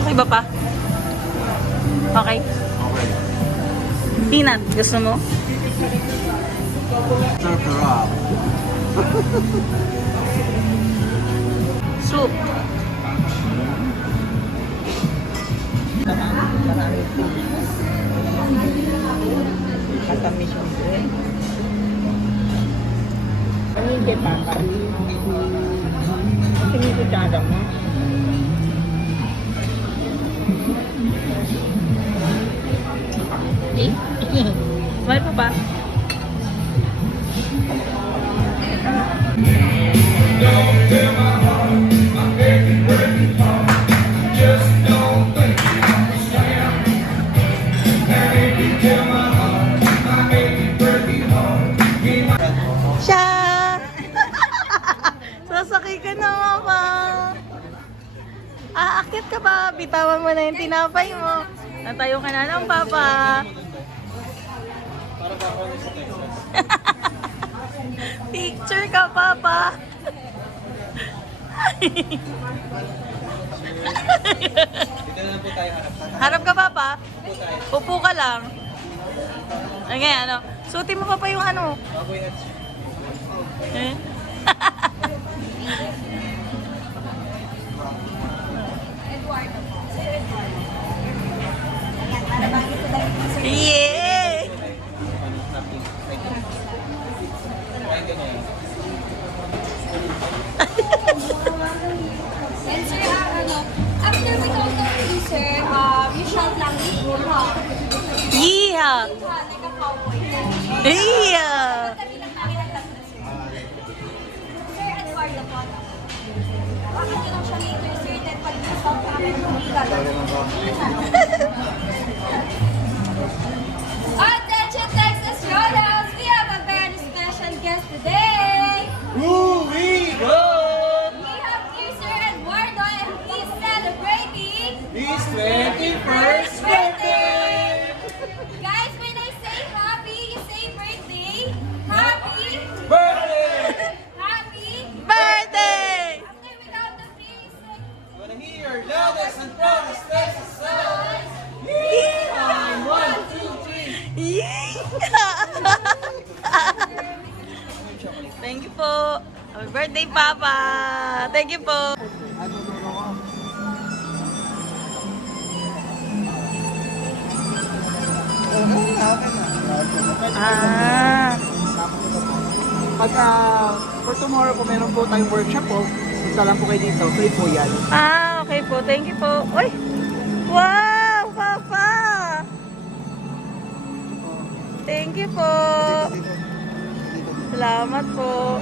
Okay ba pa? Okay? Okay. Peanut, gusto mo? Sarap. Soup. Matamis yung bread. Ano yung kay Papa? Kasi may kutsara mo. Eh? Smile pa pa? Siya! Sasakay ka na, mama. Aakyat ka ba? Bitawan mo na yung tinapay mo. Natayo ka na lang, papa. Picture ka, papa. Dito na po tayo harap. Harap ka, papa. Upo ka lang. Okay, ano? Suotin mo pa yung ano. Eh? Yeah! And sir, after we count down to you, sir, you shout lang, yeehaw. Yeah! Yeehaw, like a cowboy. Yeah! Tabi lang namin ang tatlo, sir. Sir, Eduardo po. Bakit nyo lang siya later, sir, then pag you-shout namin, hindi gagawin. Attention, Texas Roadhouse! We have a very special guest today! Woo we go! We have here Sir Eduardo and he's celebrating His 21st birthday! Guys, when I say happy, you say birthday. Happy, Birthday! happy. Birthday! After we count the three, say, Wanna hear loudest and proudest Texas sound? Yeah! 1, 2, 3. Yeah! Thank you po. Happy birthday, Papa! Thank you po. Ah, Pagka for tomorrow po meron po tayong workshop po, punta lang po kayo dito. Free po yan. okay po. Thank you po. Uy! Wow, Papa! Thank you po. Salamat po.